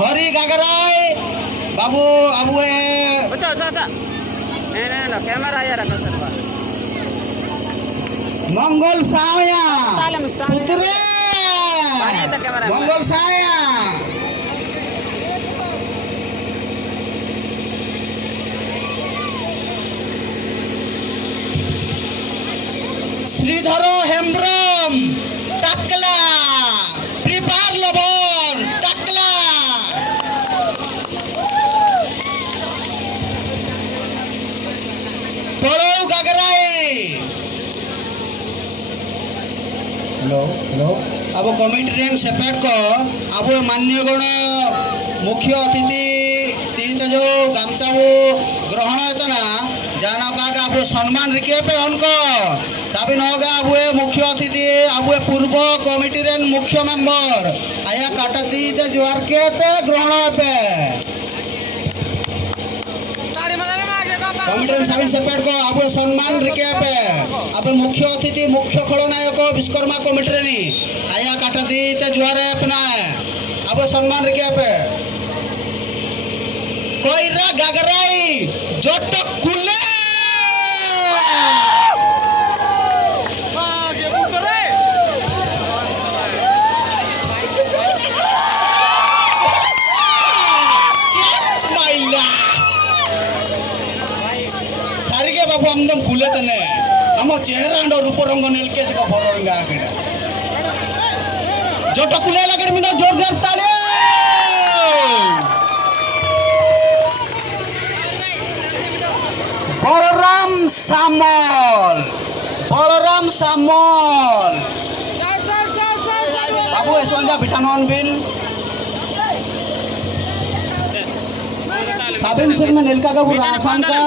हरी गागराय बाबू अबू अच्छा अच्छा अच्छा नहीं कैमरा आया रखो सर मंगल साया पुत्रे कैमरा मंगल साया श्रीधर हेम्ब्रम टाकला प्रिपार लबर टाकला पड़ो गागराई हेलो अब कमिटी सेपरेट को अब मान्यगण मुख्य अतिथि तीन जो गामचा ग्रहण होता जाना का अब सम्मान रिके पे उनको चाबी नगा अब मुख्य अतिथि अब पूर्व कमिटी मुख्य मेंबर आया काटती जुआर के ग्रहण पे कमिटी साबिन सेपरेट को अब सम्मान रिके पे अब मुख्य अतिथि मुख्य खलनायक विश्वकर्मा कमिटी नी आया काटती जुआर अपना अब सम्मान रिके पे कोईरा गागराई जट कुले सारिगे बाबू एकदम खुले तने हम चेहरा अंड रूप रंग नेलके दिको भरंगा आकेडा जट कुले लगे मिना जोर जोर ताली बलराम सामल बाबू ऐसा भिटानन बिन साबिन सिर में नीलका का रासन का